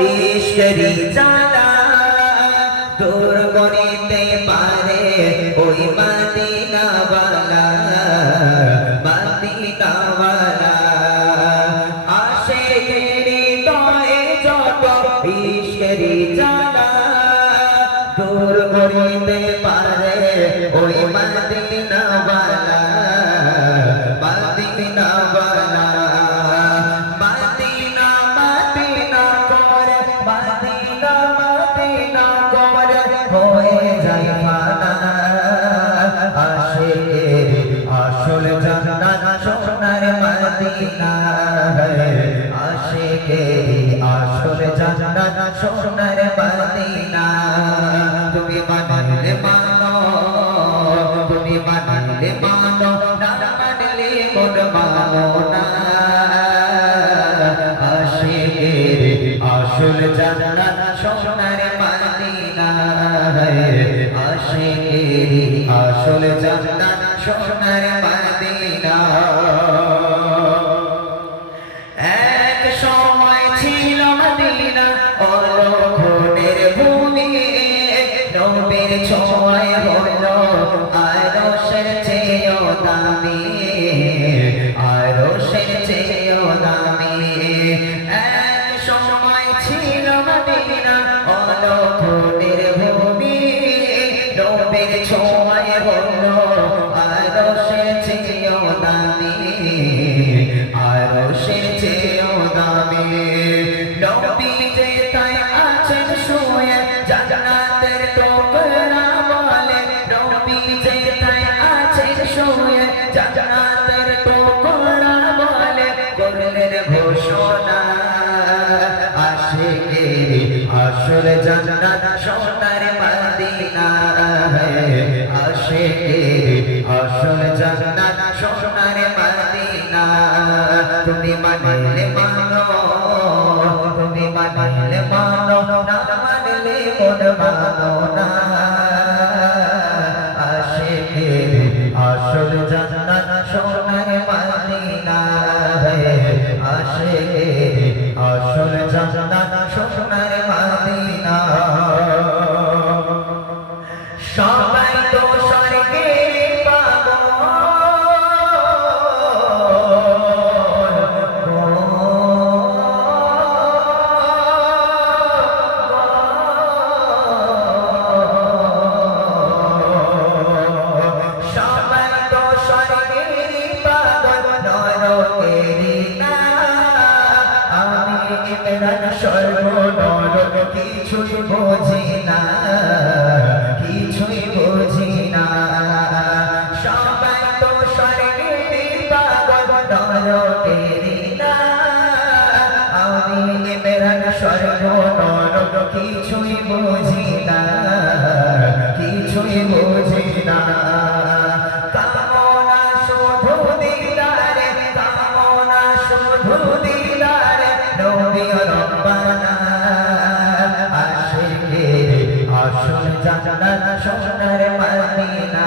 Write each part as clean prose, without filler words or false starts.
ইশকেরি জালা দূর করিতে পারে ওই মদিনা ওয়ালা মদিনা ওয়ালা আশিকেরি দয়ে যত ইশকেরি জালা দূর করিতে পারে ওই মদিনা ওয়ালা মদিনা ওয়ালা মদিনা মদিনা করে মদিনা মদিনা করে হয়ে যায় ফানা আশিকের আসল জান্নাত সোনার মদিনা আশিকের আসল জান্নাত সোনার মদিনা তুমি মানলে মানো তুমি মানলে মানো না মানলে মন মানো না আশিকের আসল জান্নাত সোনার মদিনা আশিকের আসল জান্নাত সোনার মদিনা এক সময় ছিল মদিনা অলক্ষণের ভূমি নবীর ছোঁয়ায় হলো আরশের চেয়েও দামি আরশের চেয়েও দামি এক সময় ছিল মদিনা অলক্ষণের ভূমি নবীর ছোঁয়ায় হলো আরশের চেয়েও দামি আরশের চেয়েও দামি নবী যে তাই আছেন শুয়ে জান্নাতের টুকরা বলে নবী যে তাই আছেন শুয়ে জান্নাতের টুকরা বলে করলেন ঘোষণা আশিকের আসল জান্নাত সোনার মদিনা আশিকের আসল জান্নাত সোনার মদিনা তুমি মানলে মানো তুমি মানলে মানো না মানলে মন মানো না আশিকের আসল জান্নাত সোনার মদিনা আশিকের আসল জান্নাত সোনার মদিনা সবাই তো স্বর্গে পাবো সবাই তো স্বর্গে পাবো নরকেরি না আমি ইমরান স্বর্গ নরক কিছুই বুঝি না কিছুই বুঝি না সবাই তো স্বর্গেরি পাগল নরকেরি না আমি ইমরান স্বর্গ নরক কিছুই বুঝি না কিছুই বুঝি না কামনা শুধু দিদারে কামনা শুধু দিদারে নবী রব্বানা আশিকের আসল জান্নাত সোনার মদিনা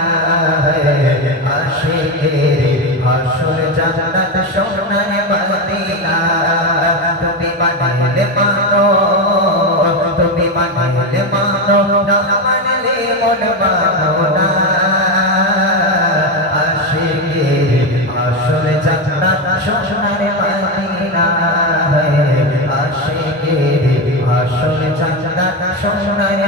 আশিকের আসল জান্নাত সোনার মদিনা তুমি মানলে মানো তুমি মানলে মানো না মানলে মন মানো না আশিকের আসল জান্নাত সোনার মদিনা আশিকের আসল জান্নাত সোনার